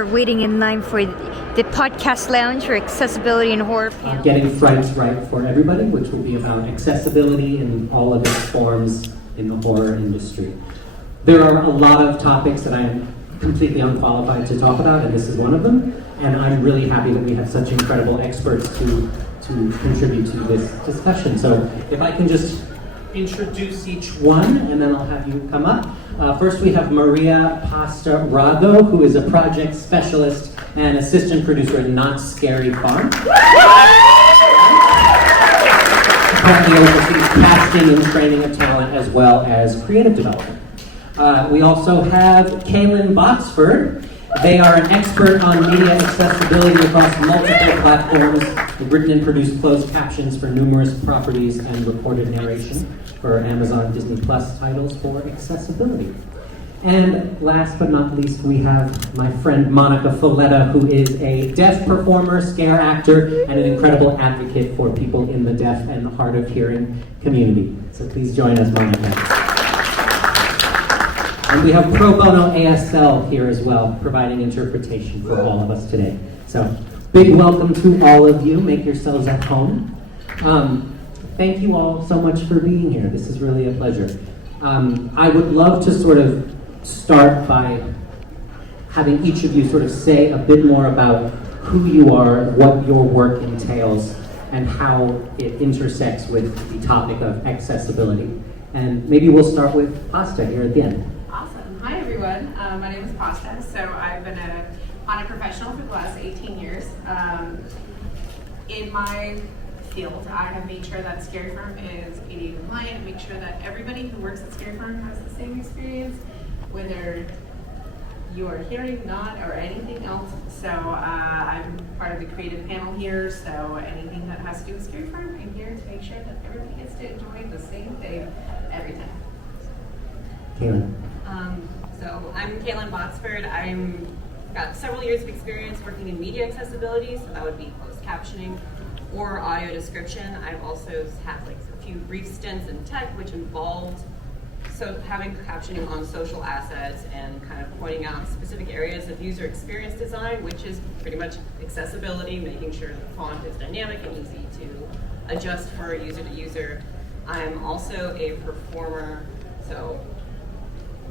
We're waiting in line for the podcast lounge for accessibility and horror panel. Getting Frights right for everybody, which will be about accessibility in all of its forms in the horror industry. There are a lot of topics that I am completely unqualified to talk about, and this is one of them. And I'm really happy that we have such incredible experts to contribute to this discussion. So if I can just introduce each one, and then I'll have you come up. First, we have Maria Pasta Rago, who is a project specialist and assistant producer at Knott's Scary Farm. Currently oversees casting and training of talent as well as creative development. We also have Caylin Botsford. They are an expert on media accessibility across multiple platforms. They've written and produced closed captions for numerous properties and recorded narration for Amazon and Disney Plus titles for accessibility. And last but not least, we have my friend Monica Folletta, who is a deaf performer, scare actor, and an incredible advocate for people in the deaf and hard of hearing community. So please join us, Monica. And we have Pro Bono ASL here as well, providing interpretation for all of us today. So, big welcome to all of you. Make yourselves at home. Thank you all so much for being here. This is really a pleasure. I would love to sort of start by having each of you sort of say a bit more about who you are, what your work entails, and how it intersects with the topic of accessibility. And maybe we'll start with Pasta here at the end. Awesome. Hi, everyone. My name is Pasta. So I've been a haunted professional for the last 18 years. In my field, I have made sure that Scary Farm is ADA compliant, make sure that everybody who works at Scary Farm has the same experience, whether you are hearing, not, or anything else. So I'm part of the creative panel here, so anything that has to do with Scary Farm, I'm here to make sure that everybody gets to enjoy the same thing every time. Caylin. So I'm Caylin Botsford. I'm got several years of experience working in media accessibility, so that would be closed captioning or audio description. I've also had like a few brief stints in tech, which involved having captioning on social assets and kind of pointing out specific areas of user experience design, which is pretty much accessibility, making sure the font is dynamic and easy to adjust for user to user. I'm also a performer, so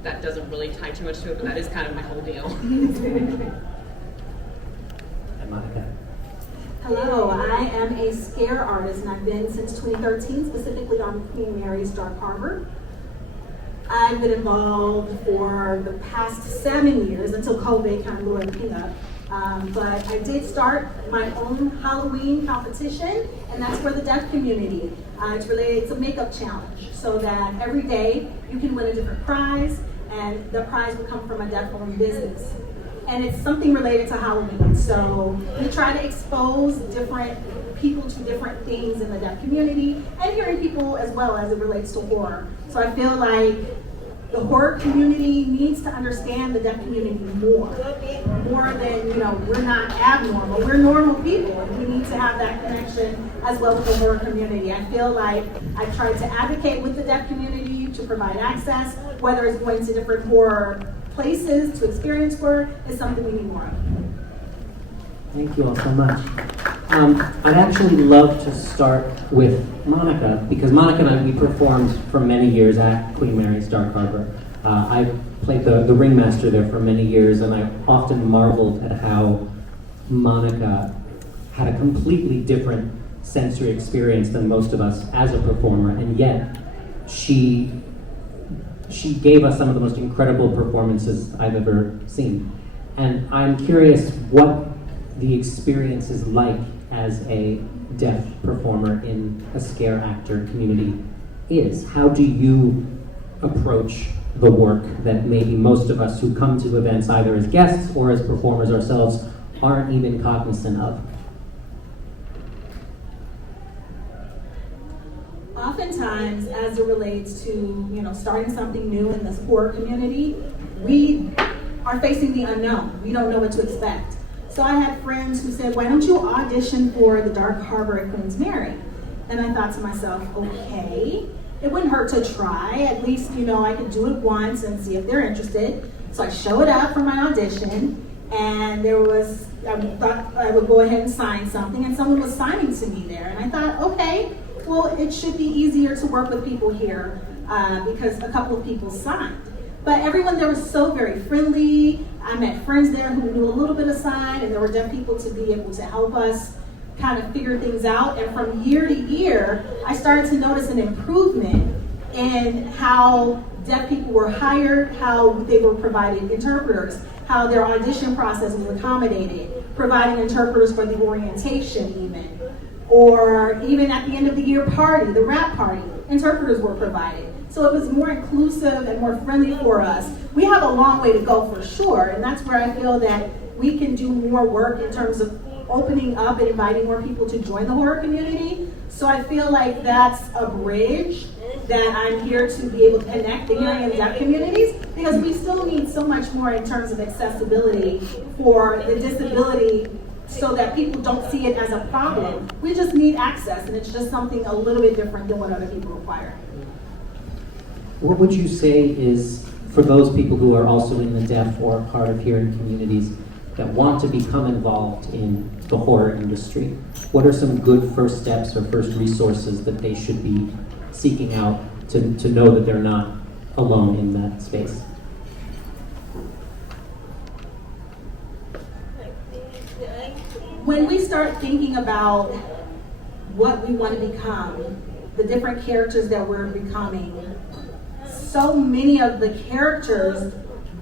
that doesn't really tie too much to it, but that is kind of my whole deal. And Monica. Hello, I am a scare artist and I've been since 2013, specifically on Queen Mary's Dark Harbor. I've been involved for the past 7 years until COVID kind of blew everything up. But I did start my own Halloween competition, and that's for the deaf community. It's a makeup challenge, so that every day you can win a different prize, and the prize will come from a deaf-owned business. And it's something related to Halloween. So we try to expose different people to different things in the deaf community, and hearing people as well as it relates to horror. So I feel like the horror community needs to understand the deaf community more than, we're not abnormal, we're normal people, and we need to have that connection as well with the horror community. I feel like I've tried to advocate with the deaf community to provide access, whether it's going to different horror places to experience horror, is something we need more of. Thank you all so much. I'd actually love to start with Monica, because Monica and I, we performed for many years at Queen Mary's Dark Harbor. I played the ringmaster there for many years, and I often marveled at how Monica had a completely different sensory experience than most of us as a performer, and yet she gave us some of the most incredible performances I've ever seen. And I'm curious what the experience is like as a deaf performer in a scare actor community is. How do you approach the work that maybe most of us who come to events either as guests or as performers ourselves aren't even cognizant of? Oftentimes, as it relates to starting something new in this horror community, we are facing the unknown. We don't know what to expect. So I had friends who said, why don't you audition for the Dark Harbor at Queen's Mary? And I thought to myself, okay, it wouldn't hurt to try. At least, I could do it once and see if they're interested. So I showed up for my audition, And I thought I would go ahead and sign something, and someone was signing to me there. And I thought, okay, well, it should be easier to work with people here because a couple of people signed. But everyone there was so very friendly. I met friends there who knew a little bit of sign, and there were deaf people to be able to help us kind of figure things out. And from year to year, I started to notice an improvement in how deaf people were hired, how they were provided interpreters, how their audition process was accommodated, providing interpreters for the orientation even, or even at the end of the year party, the rap party, interpreters were provided. So it was more inclusive and more friendly for us. We have a long way to go for sure, and that's where I feel that we can do more work in terms of opening up and inviting more people to join the horror community. So I feel like that's a bridge that I'm here to be able to connect the hearing and deaf communities, because we still need so much more in terms of accessibility for the disability so that people don't see it as a problem. We just need access, and it's just something a little bit different than what other people require. What would you say is, for those people who are also in the deaf or hard of hearing communities that want to become involved in the horror industry, what are some good first steps or first resources that they should be seeking out to know that they're not alone in that space? When we start thinking about what we want to become, the different characters that we're becoming, so many of the characters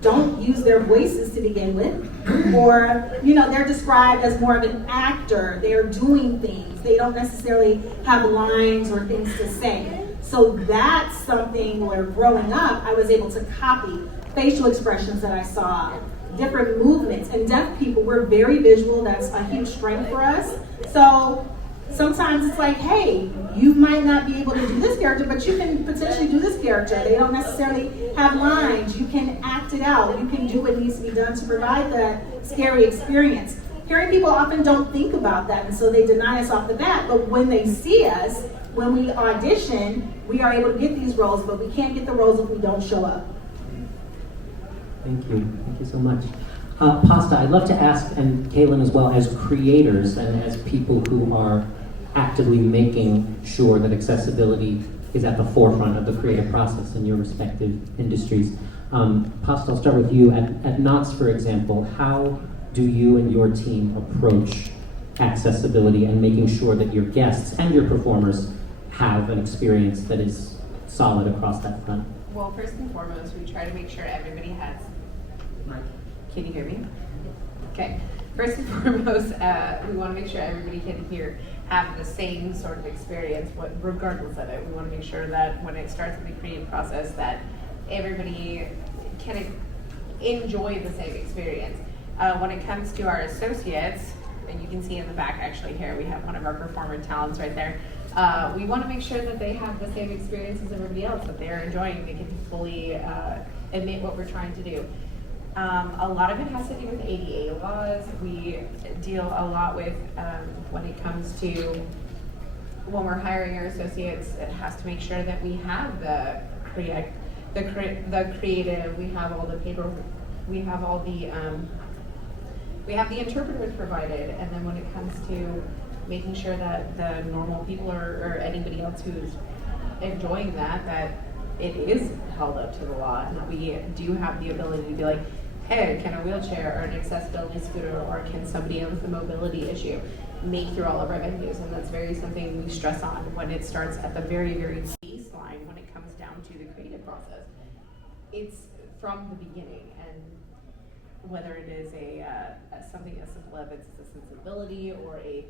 don't use their voices to begin with, or they're described as more of an actor. They're doing things. They don't necessarily have lines or things to say. So that's something where growing up, I was able to copy facial expressions that I saw, different movements. And deaf people, we're very visual. That's a huge strength for us. So sometimes it's like, hey, you might not be able to do this character, but you can potentially do this character. They don't necessarily have lines. You can act it out. You can do what needs to be done to provide the scary experience. Hearing people often don't think about that, and so they deny us off the bat. But when they see us, when we audition, we are able to get these roles, but we can't get the roles if we don't show up. Thank you. Thank you so much. Pasta, I'd love to ask, and Caylin as well, as creators and as people who are actively making sure that accessibility is at the forefront of the creative process in your respective industries. Pasta, I'll start with you. At Knott's, for example, how do you and your team approach accessibility and making sure that your guests and your performers have an experience that is solid across that front? Well, first and foremost, we try to make sure everybody has. Can you hear me? Okay. First and foremost, we want to make sure everybody can have the same sort of experience, regardless of it. We want to make sure that when it starts with the creative process, that everybody can enjoy the same experience. When it comes to our associates, and you can see in the back actually here, we have one of our performer talents right there. We want to make sure that they have the same experience as everybody else, that they're enjoying, they can fully admit what we're trying to do. A lot of it has to do with ADA laws. We deal a lot with, when it comes to when we're hiring our associates, it has to make sure that we have the creative, we have all the paper, we have all the, we have the interpreters provided, and then when it comes to making sure that the normal people or anybody else who's enjoying that it is held up to the law, and that we do have the ability to be like, hey, can a wheelchair or an accessibility scooter or can somebody with a mobility issue make through all of our venues? And that's very something we stress on when it starts at the very, very baseline when it comes down to the creative process. It's from the beginning, and whether it is something as simple as it's a sensibility or a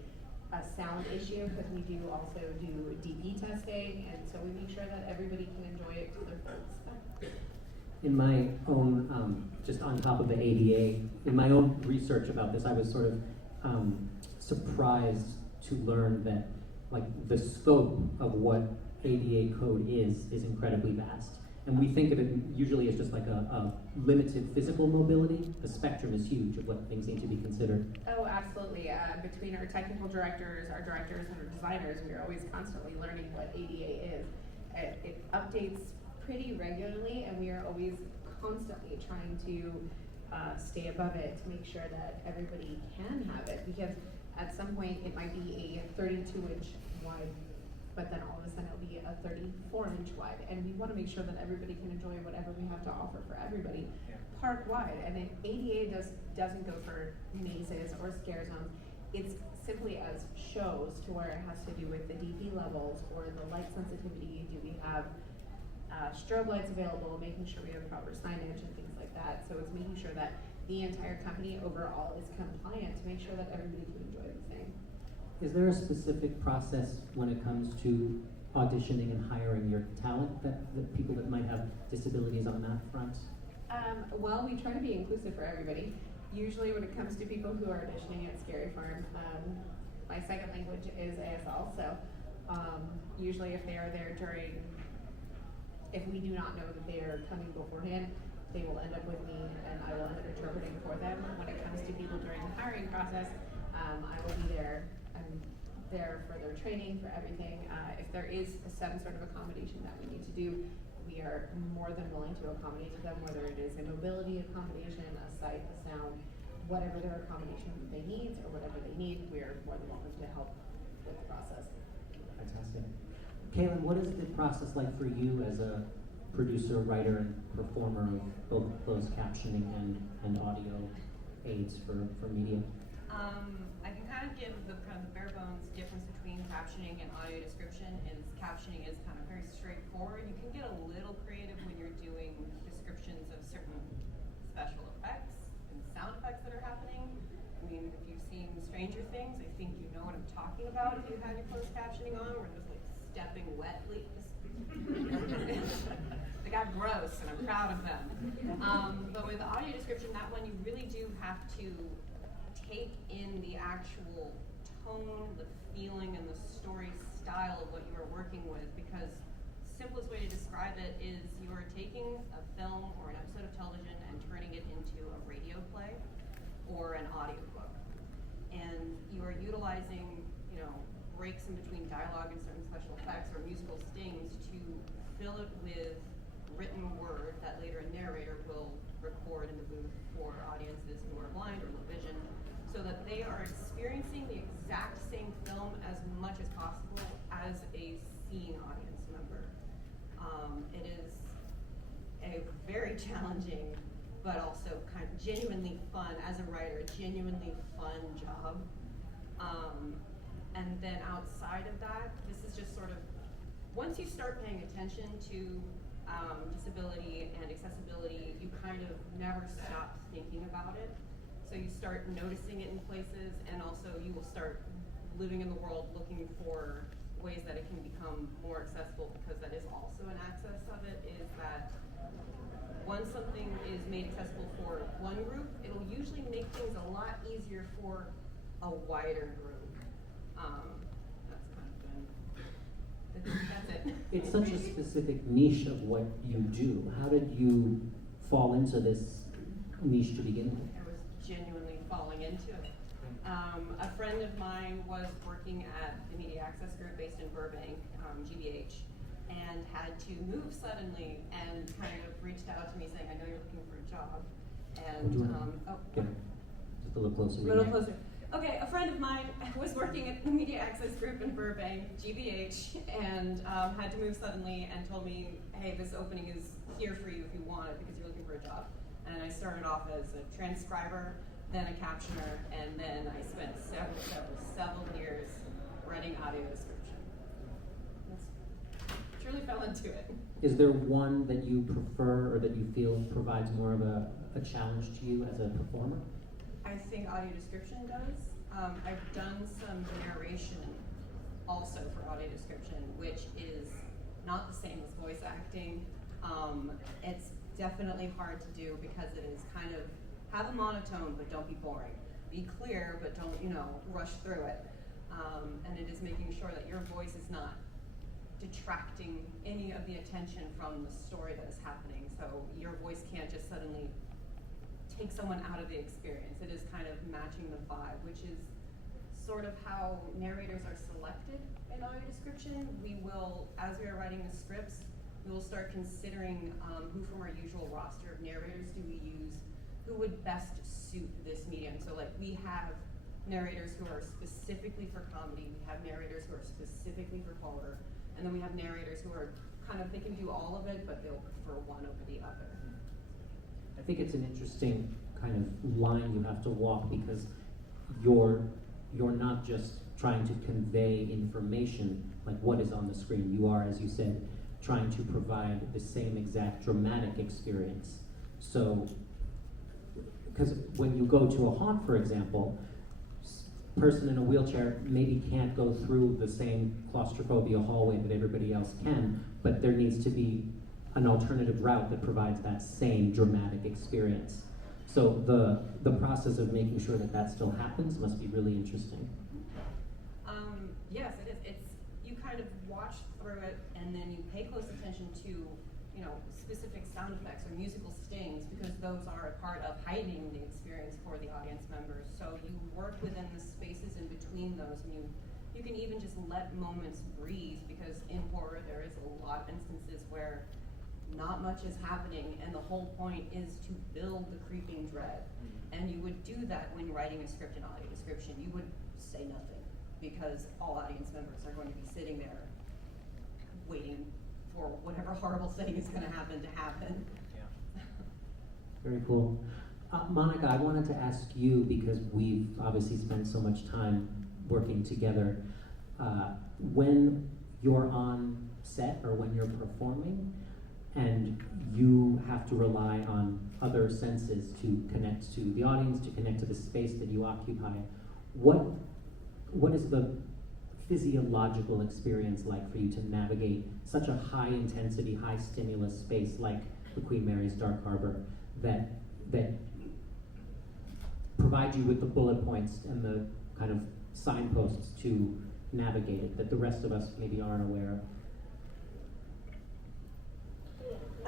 sound issue, because we do also do DP testing, and so we make sure that everybody can enjoy it to their full extent. In my own, just on top of the ADA, in my own research about this, I was sort of surprised to learn that the scope of what ADA code is incredibly vast. And we think of it usually as just like a limited physical mobility. The spectrum is huge of what things need to be considered. Oh, absolutely. Between our technical directors, our directors, and our designers, we are always constantly learning what ADA is. It updates pretty regularly, and we are always constantly trying to stay above it to make sure that everybody can have it, because at some point it might be a 32-inch wide, but then all of a sudden it'll be a 34-inch wide, and we want to make sure that everybody can enjoy whatever we have to offer for everybody, park wide. And then ADA doesn't go for mazes or scare zones. It's simply as shows, to where it has to do with the DP levels or the light sensitivity. Do we have strobe lights available, making sure we have proper signage and things like that. So it's making sure that the entire company overall is compliant to make sure that everybody can enjoy the thing. Is there a specific process when it comes to auditioning and hiring your talent, that people that might have disabilities on that front? Well, we try to be inclusive for everybody. Usually when it comes to people who are auditioning at Scary Farm, my second language is ASL, so usually if they are there if we do not know that they are coming beforehand, they will end up with me and I will end up interpreting for them. When it comes to people during the hiring process, I will be there. I'm there for their training, for everything. If there is some sort of accommodation that we need to do, we are more than willing to accommodate them, whether it is a mobility accommodation, a sight, a sound, whatever their accommodation they need or whatever they need, we are more than welcome to help with the process. Fantastic. Caylin, what is the process like for you as a producer, writer, and performer of both closed captioning and audio aids for media? I can kind of give the bare bones difference between captioning and audio description. Is captioning is kind of very straightforward. You can get a little creative when you're doing descriptions of certain special effects and sound effects that are happening. I mean, if you've seen Stranger Things, I think you know what I'm talking about if you had your closed captioning on, where there's like stepping wetly. They got gross, and I'm proud of them. But with audio description, that one you really do have to take in the actual tone, the feeling, and the story style of what you are working with, because the simplest way to describe it is you are taking a film or an episode of television and turning it into a radio play or an audiobook. And you are utilizing, breaks in between dialogue and certain special effects or musical stings to fill it with written word that later a narrator will record in the booth for audiences who are blind or low vision, so that they are experiencing the exact same film as much as possible as a seeing audience member. It is a very challenging, but also kind of genuinely fun, as a writer, genuinely fun job. And then outside of that, this is just sort of, once you start paying attention to disability and accessibility, you kind of never stop thinking about it. So you start noticing it in places, and also you will start living in the world looking for ways that it can become more accessible, because that is also an access of it, is that once something is made accessible for one group, it'll usually make things a lot easier for a wider group. That's kind of been, that's it. It's such a specific niche of what you do. How did you fall into this niche to begin with? I was genuinely falling into it. A friend of mine was working at the Media Access Group based in Burbank, GBH, and had to move suddenly, and kind of reached out to me saying, I know you're looking for a job. And, just a little closer. A little closer. Okay, a friend of mine was working at the Media Access Group in Burbank, GBH, and had to move suddenly and told me, hey, this opening is here for you if you want it because you're looking for a job. And I started off as a transcriber, then a captioner, and then I spent several years writing audio description. Truly fell into it. Is there one that you prefer or that you feel provides more of a challenge to you as a performer? I think audio description does. I've done some narration also for audio description, which is not the same as voice acting. It's definitely hard to do because it is kind of, have a monotone, but don't be boring. Be clear, but don't, rush through it. And it is making sure that your voice is not detracting any of the attention from the story that is happening. So your voice can't just suddenly take someone out of the experience. It is kind of matching the vibe, which is sort of how narrators are selected in audio description. We will, as we are writing the scripts, we will start considering who from our usual roster of narrators do we use who would best suit this medium. So like we have narrators who are specifically for comedy, we have narrators who are specifically for horror, and then we have narrators who are kind of, they can do all of it, but they'll prefer one over the other. I think it's an interesting kind of line you have to walk, because you're not just trying to convey information like what is on the screen. You are, as you said, trying to provide the same exact dramatic experience. So, because when you go to a haunt, for example, person in a wheelchair maybe can't go through the same claustrophobia hallway that everybody else can, but there needs to be an alternative route that provides that same dramatic experience. So the process of making sure that that still happens must be really interesting. Yes, it is. It's, you kind of watch through it and then you pay close attention to, you know, specific sound effects or musical stings, because those are a part of heightening the experience for the audience members. So you work within the spaces in between those, and you can even just let moments breathe, because in horror there is a lot of instances where not much is happening and the whole point is to build the creeping dread. And you would do that when writing a script and audio description. You would say nothing, because all audience members are going to be sitting there waiting for whatever horrible thing is going to happen. Yeah. Very cool. Monica, I wanted to ask you, because we've obviously spent so much time working together, when you're on set or when you're performing and you have to rely on other senses to connect to the audience, to connect to the space that you occupy, what is the physiological experience like for you to navigate such a high intensity, high stimulus space like the Queen Mary's Dark Harbor that provide you with the bullet points and the kind of signposts to navigate it that the rest of us maybe aren't aware of?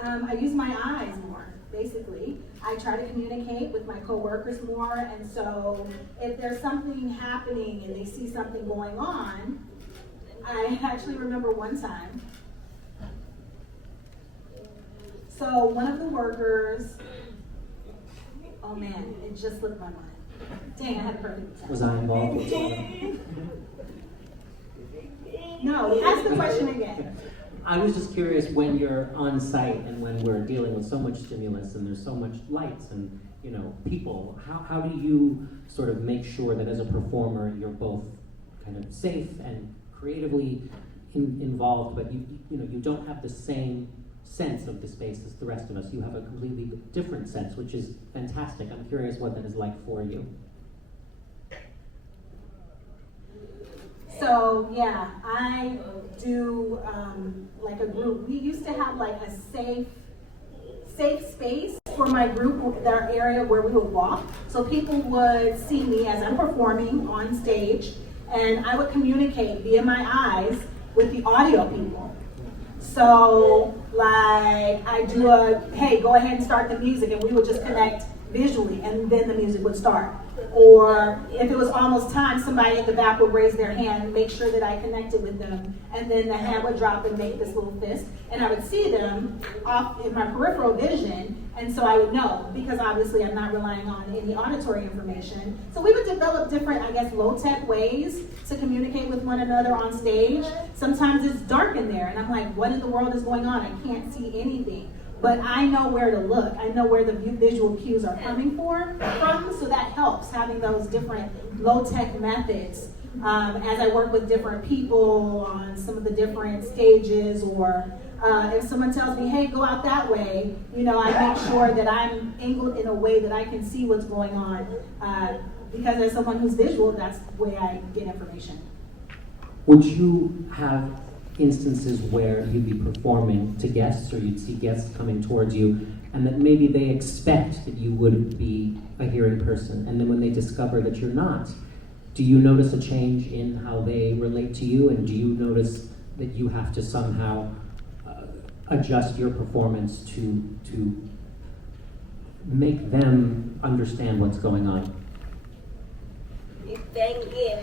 I use my eyes more, basically. I try to communicate with my coworkers more, and so if there's something happening and they see something going on, I actually remember one time. So one of the workers, oh man, it just slipped my mind. Dang, I had a perfect time. Was I involved with that? No, ask the question again. I was just curious, when you're on site and when we're dealing with so much stimulus and there's so much lights and, you know, people, how do you sort of make sure that as a performer you're both kind of safe and creatively involved, but you don't have the same sense of the space as the rest of us? You have a completely different sense, which is fantastic. I'm curious what that is like for you. So yeah, I do like a group. We used to have like a safe space for my group, their area where we would walk. So people would see me as I'm performing on stage, and I would communicate via my eyes with the audio people. So like I do hey, go ahead and start the music, and we would just connect visually, and then the music would start. Or if it was almost time, somebody in the back would raise their hand and make sure that I connected with them, and then the hand would drop and make this little fist, and I would see them off in my peripheral vision, and so I would know, because obviously I'm not relying on any auditory information. So we would develop different, I guess, low-tech ways to communicate with one another on stage. Sometimes it's dark in there, and I'm like, what in the world is going on? I can't see anything. But I know where to look. I know where the visual cues are coming from, so that helps, having those different low-tech methods. As I work with different people on some of the different stages, or if someone tells me, hey, go out that way, I make sure that I'm angled in a way that I can see what's going on. Because as someone who's visual, that's the way I get information. Would you have instances where you'd be performing to guests, or you'd see guests coming towards you, and that maybe they expect that you would be a hearing person, and then when they discover that you're not, do you notice a change in how they relate to you, and do you notice that you have to somehow adjust your performance to make them understand what's going on?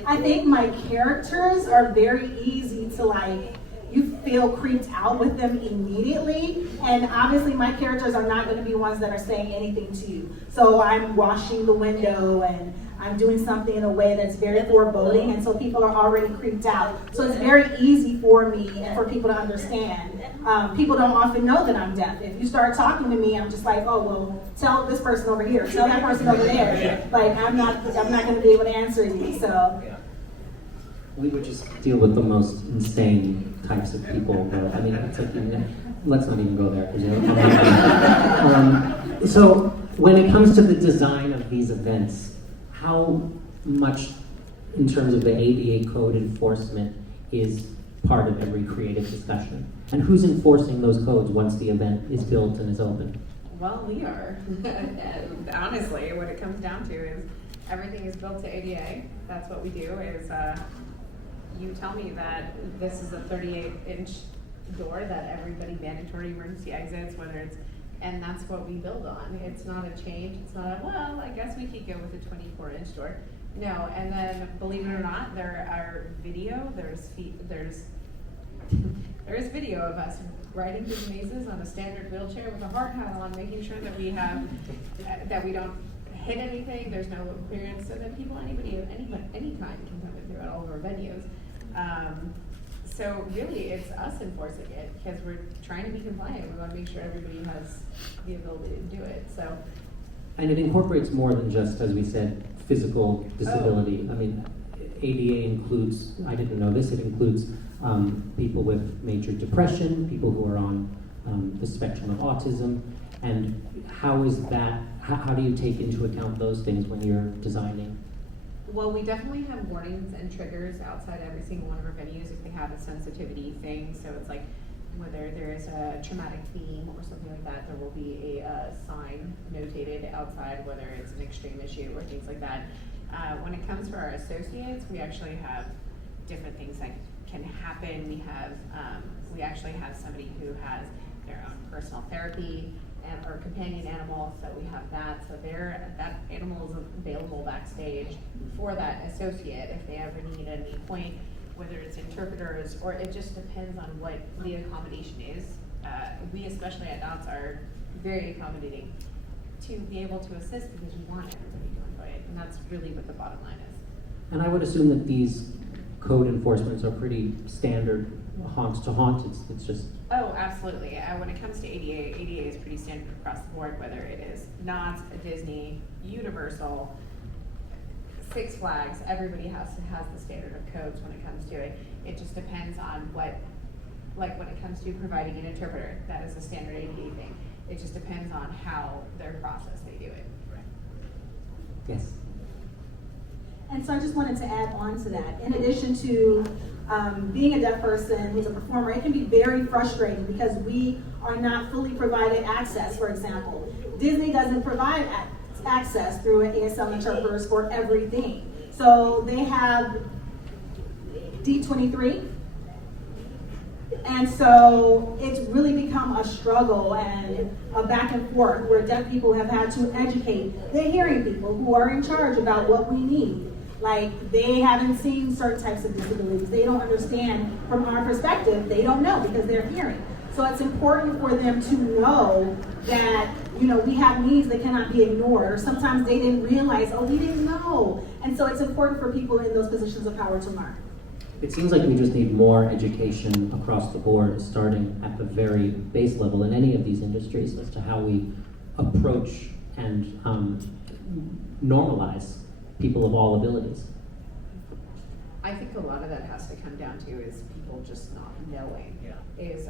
I think my characters are very easy to you feel creeped out with them immediately. And obviously my characters are not going to be ones that are saying anything to you. So I'm washing the window and I'm doing something in a way that's very foreboding, and so people are already creeped out. So it's very easy for me and for people to understand. People don't often know that I'm deaf. If you start talking to me, I'm just like, oh, well, tell this person over here, tell that person over there. Like, I'm not going to be able to answer you, so. We would just deal with the most insane types of people. I mean, it's like, let's not even go there. So when it comes to the design of these events, how much in terms of the ADA code enforcement is part of every creative discussion? And who's enforcing those codes once the event is built and is open? Well, we are. Honestly, what it comes down to is everything is built to ADA. That's what we do is you tell me that this is a 38-inch door that everybody mandatory emergency exits, whether it's, and that's what we build on. It's not a change. It's not a, well, I guess we could go with a 24-inch door. No, and then believe it or not, there are video, there's video of us riding through mazes on a standard wheelchair with a hard hat on, making sure that we have, that we don't hit anything, there's no appearance, so that people, anybody, anytime can come in through at all of our venues. So really, it's us enforcing it because we're trying to be compliant. We want to make sure everybody has the ability to do it. So, and it incorporates more than just, as we said, physical disability. I mean, ADA includes, I didn't know this, it includes people with major depression, people who are on the spectrum of autism, and how is that, how do you take into account those things when you're designing? well, we definitely have warnings and triggers outside every single one of our venues if they have a sensitivity thing. So it's like whether there is a traumatic theme or something like that, there will be a sign notated outside, whether it's an extreme issue or things like that. When it comes to our associates, we actually have different things that can happen. We actually have somebody who has their own personal therapy or companion animal, so we have that. So that animal is available backstage for that associate if they ever need at any point, whether it's interpreters or it just depends on what the accommodation is. We, especially at Knott's, are very accommodating to be able to assist because we want everybody to enjoy it, and that's really what the bottom line is. And I would assume that these code enforcements are pretty standard, haunt to haunt. It's just. Oh, absolutely. When it comes to ADA, ADA is pretty standard across the board, whether it is Knott's, Disney, Universal, Six Flags. Everybody has the standard of codes when it comes to it. It just depends on what, like when it comes to providing an interpreter, that is a standard ADA thing. It just depends on how their process they do it. Right. Yes. And so I just wanted to add on to that. In addition to being a deaf person who's a performer, it can be very frustrating because we are not fully provided access, for example. Disney doesn't provide access through an ASL interpreters for everything. So they have D23. And so it's really become a struggle and a back and forth where deaf people have had to educate the hearing people who are in charge about what we need. Like, they haven't seen certain types of disabilities. They don't understand from our perspective. They don't know because they're hearing. So it's important for them to know that, you know, we have needs that cannot be ignored. Or sometimes they didn't realize, oh, we didn't know. And so it's important for people in those positions of power to learn. It seems like we just need more education across the board, starting at the very base level in any of these industries as to how we approach and normalize people of all abilities. I think a lot of that has to come down to is people just not knowing. Yeah. Is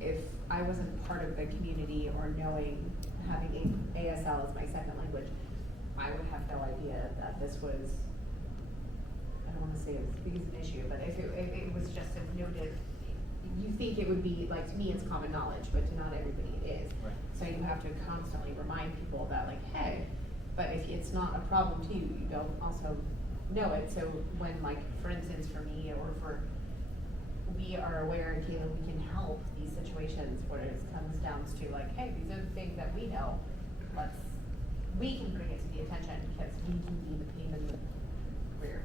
if I wasn't part of the community or knowing, having ASL as my second language, I would have no idea that this was, I don't want to say it's a big issue, but if it was just a noted, you think it would be, like, to me it's common knowledge, but to not everybody it is. Right. So you have to constantly remind people that, like, hey, but if it's not a problem to you, you don't also know it. So when, like, for instance, for me or for, we are aware, and Caylin, we can help these situations where it comes down to, like, hey, these are the things that we know. We can bring it to the attention because we can be the pain in the rear.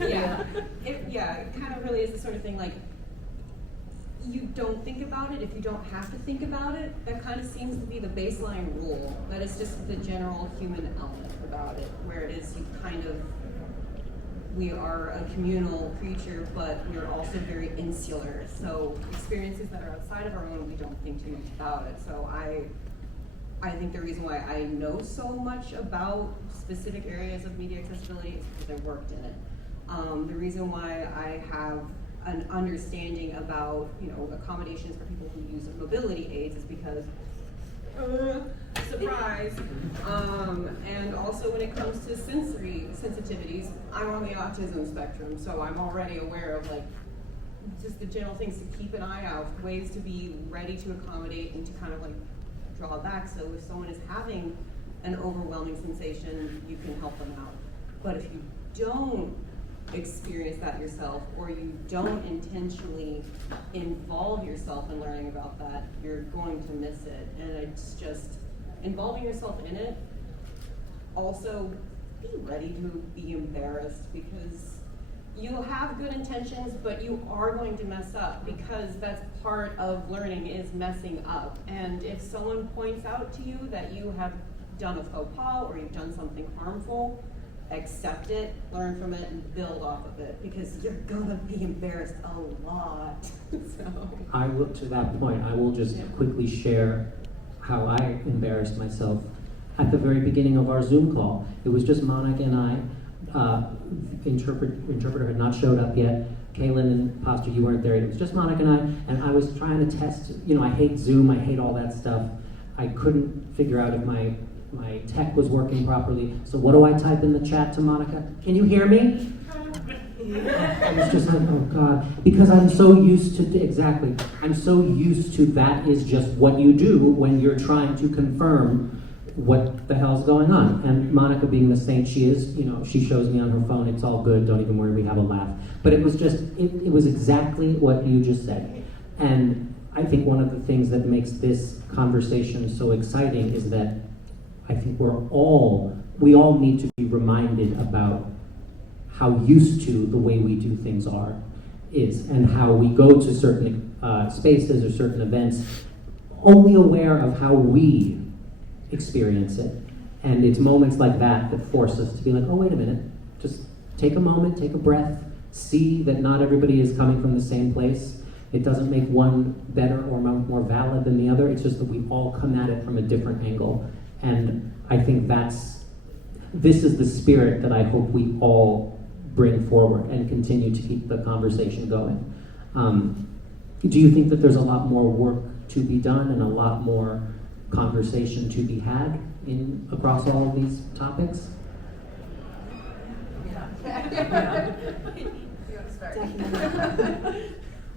Yeah. It kind of really is the sort of thing, like, you don't think about it, if you don't have to think about it, that kind of seems to be the baseline rule. That is just the general human element about it, where it is you kind of, we are a communal creature, but we're also very insular. So experiences that are outside of our own, we don't think too much about it. So I think the reason why I know so much about specific areas of media accessibility is because I worked in it. The reason why I have an understanding about, accommodations for people who use mobility aids is because, surprise. And also when it comes to sensory sensitivities, I'm on the autism spectrum, so I'm already aware of just the general things to keep an eye out, ways to be ready to accommodate and to kind of draw back. So if someone is having an overwhelming sensation, you can help them out. But if you don't experience that yourself, or you don't intentionally involve yourself in learning about that, you're going to miss it. And it's just involving yourself in it. Also, be ready to be embarrassed, because you have good intentions, but you are going to mess up, because that's part of learning, is messing up. And if someone points out to you that you have done a faux pas or you've done something harmful, accept it, learn from it, and build off of it, because you're gonna be embarrassed a lot. So I will, to that point, I will just quickly share how I embarrassed myself at the very beginning of our Zoom call. It was just Monica and I. Interpreter had not showed up yet. Caylin and Pastor, you weren't there. It was just Monica and I was trying to test. I hate Zoom. I hate all that stuff. I couldn't figure out if my tech was working properly. So what do I type in the chat to Monica? Can you hear me? I was just like, oh God, because I'm so used to, I'm so used to that is just what you do when you're trying to confirm what the hell's going on. And Monica, being the saint she is, she shows me on her phone, it's all good, don't even worry, we have a laugh. But it was just, it was exactly what you just said. And I think one of the things that makes this conversation so exciting is that I think we all need to be reminded about how used to the way we do things is, and how we go to certain spaces or certain events only aware of how we experience it. And it's moments like that that force us to be like, oh, wait a minute, just take a moment, take a breath, see that not everybody is coming from the same place. It doesn't make one better or more valid than the other. It's just that we all come at it from a different angle. And I think this is the spirit that I hope we all bring forward and continue to keep the conversation going. Do you think that there's a lot more work to be done and a lot more conversation to be had across all of these topics?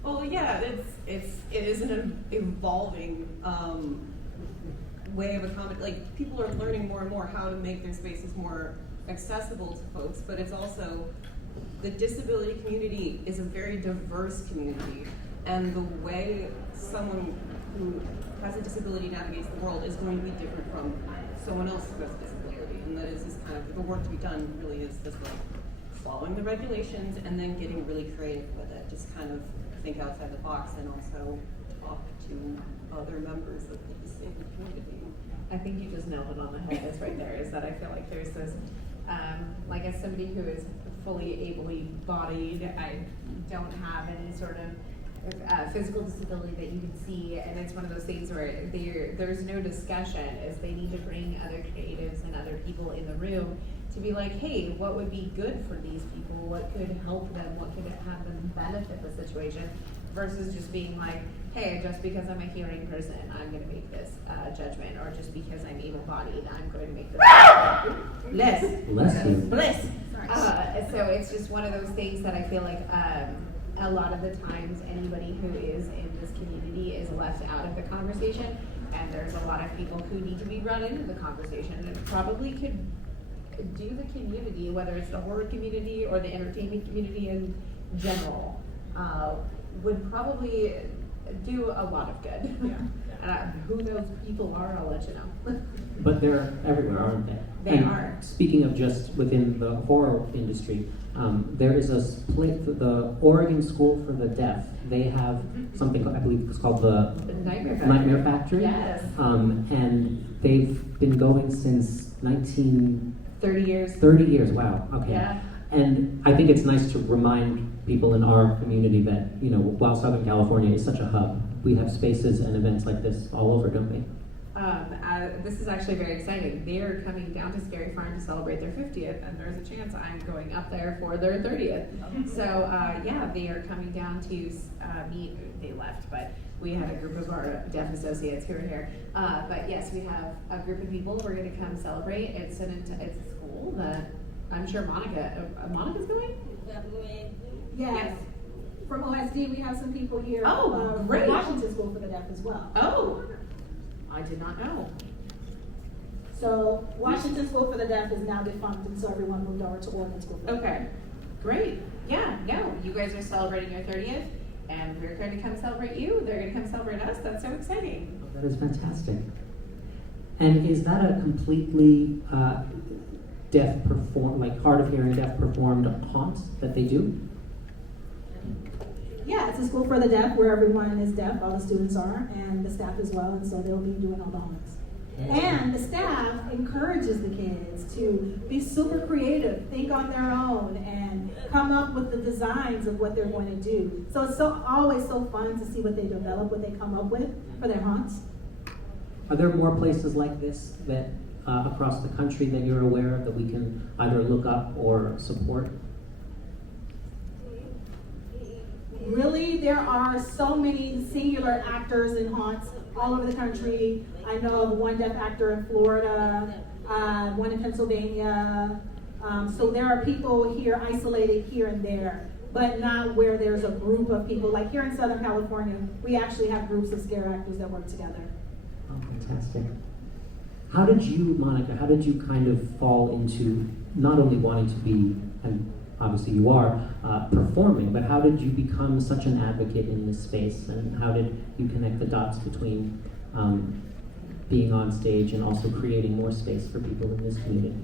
Well, yeah, it is an evolving way of accommodating. People are learning more and more how to make their spaces more accessible to folks, but it's also, the disability community is a very diverse community, and the way someone who has a disability navigates the world is going to be different from someone else who has a disability. And that is just kind of, the work to be done really is just following the regulations and then getting really creative with it. Just kind of think outside the box and also talk to other members of the disabled community. I think you just nailed it on the head. It's right there. Is that I feel like there's this, as somebody who is fully able-bodied, I don't have any sort of physical disability that you can see, and it's one of those things where there's no discussion. Is they need to bring other creatives and other people in the room to be like, hey, what would be good for these people? What could help them? What could have them benefit the situation? Versus just being like, hey, just because I'm a hearing person, I'm going to make this judgment, or just because I'm able-bodied, I'm going to make this Bless. So it's just one of those things that I feel like a lot of the times anybody who is in this community is left out of the conversation, and there's a lot of people who need to be brought into the conversation and probably could do the community, whether it's the horror community or the entertainment community in general, would probably do a lot of good. Yeah. Who those people are, I'll let you know. But they're everywhere, aren't they? They are. Speaking of just within the horror industry, there is the Oregon School for the Deaf they have something I believe it's called the Nightmare Factory. Yes. And they've been going since 30 years. 30 years. Wow. Okay. Yeah. And I think it's nice to remind people in our community that, you know, while Southern California is such a hub, we have spaces and events like this all over, don't we? This is actually very exciting. They are coming down to Scary Farm to celebrate their 50th, and there's a chance I'm going up there for their 30th. So, yeah, they are coming down to meet. They left, but we had a group of our deaf associates who are here. But yes, we have a group of people who are going to come celebrate. It's a school that I'm sure Monica's going? Yes. From OSD, we have some people here. Oh, great. Washington School for the Deaf as well. Oh, I did not know. So Washington School for the Deaf is now defunct, and so everyone moved over to Oregon School for the Deaf. Okay, great. Yeah, no, you guys are celebrating your 30th, and we're going to come celebrate you. They're going to come celebrate us. That's so exciting. That is fantastic. And is that a completely hard of hearing deaf performed haunt that they do? Yeah, it's a school for the deaf where everyone is deaf, all the students are, and the staff as well, and so they'll be doing all the haunts. And the staff encourages the kids to be super creative, think on their own, and come up with the designs of what they're going to do. So it's always so fun to see what they develop, what they come up with for their haunts. Are there more places like this that across the country that you're aware of that we can either look up or support? Really, there are so many singular actors in haunts all over the country. I know of one deaf actor in Florida, one in Pennsylvania. So there are people here isolated here and there, but not where there's a group of people. Like here in Southern California, we actually have groups of scare actors that work together. Oh, fantastic. How did you, Monica, kind of fall into not only wanting to be, and obviously you are, performing, but how did you become such an advocate in this space, and how did you connect the dots between being on stage and also creating more space for people in this community?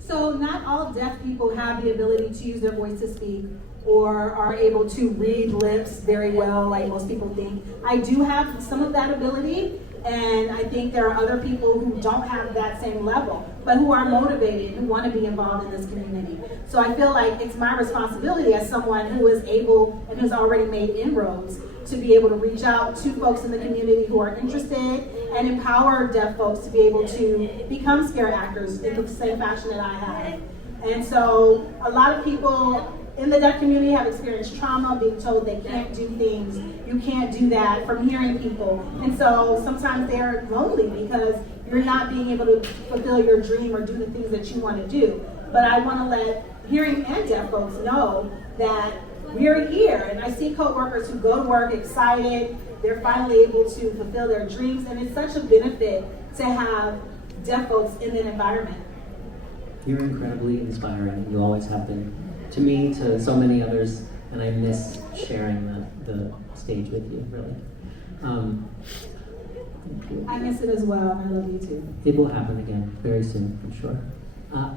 So not all deaf people have the ability to use their voice to speak or are able to read lips very well, like most people think. I do have some of that ability, and I think there are other people who don't have that same level, but who are motivated, who want to be involved in this community. So I feel like it's my responsibility as someone who is able and has already made inroads to be able to reach out to folks in the community who are interested and empower deaf folks to be able to become scare actors in the same fashion that I have. And so a lot of people in the deaf community have experienced trauma, being told they can't do things, you can't do that, from hearing people. And so sometimes they're lonely because you're not being able to fulfill your dream or do the things that you want to do. But I want to let hearing and deaf folks know that we're here. And I see coworkers who go to work excited, they're finally able to fulfill their dreams, and it's such a benefit to have deaf folks in an environment. You're incredibly inspiring. You always have been. To me, to so many others, and I miss sharing the stage with you, really. Thank you. I miss it as well, and I love you too. It will happen again very soon, I'm sure.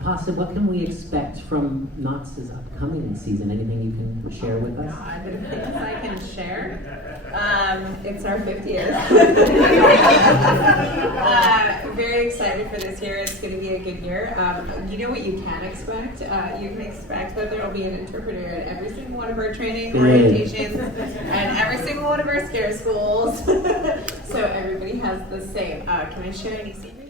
Pasa, what can we expect from Knott's upcoming season? Anything you can share with us? God, the things I can share. It's our 50th. Very excited for this year. It's going to be a good year. You know what you can expect? You can expect that there will be an interpreter at every single one of our training orientations and every single one of our scare schools. So everybody has the same. Can I share any secrets?